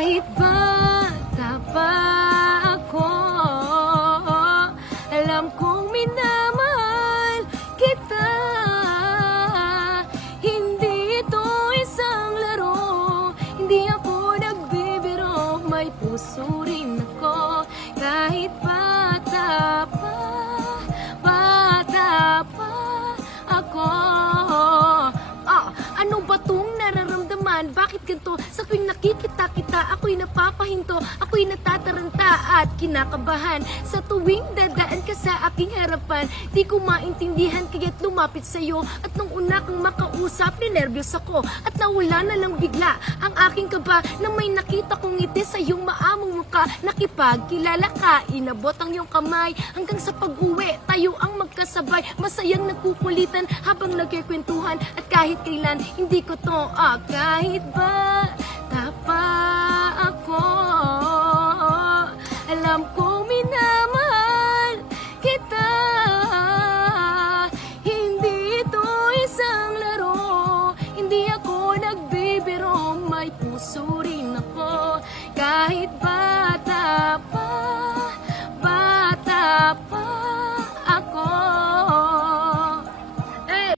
Kahit bata pa ako, alam kong minamahal kita. Hindi ito isang laro, hindi ako nagbibiro, may puso rin ako. Kahit bata pa ako. Ano ba tong nararamdaman? Bakit ganito? Sa tuwing nakikita kita, ako'y napapahinto, ako'y natataranta at kinakabahan. Sa tuwing dadaan ka sa aking harapan, di ko maintindihan kaya't lumapit sa'yo. At nung una kang makausap, ninervyos ako at nawala na lang bigla ang aking kaba nang may nakita kong ngiti sa iyong maamong muka. Nakipagkilala ka, inabot ang iyong kamay hanggang sa pag-uwi, tayo ang magkasabay, masayang nagkukulitan habang nagkikwentuhan. At kahit kailan, hindi ko to kahit ba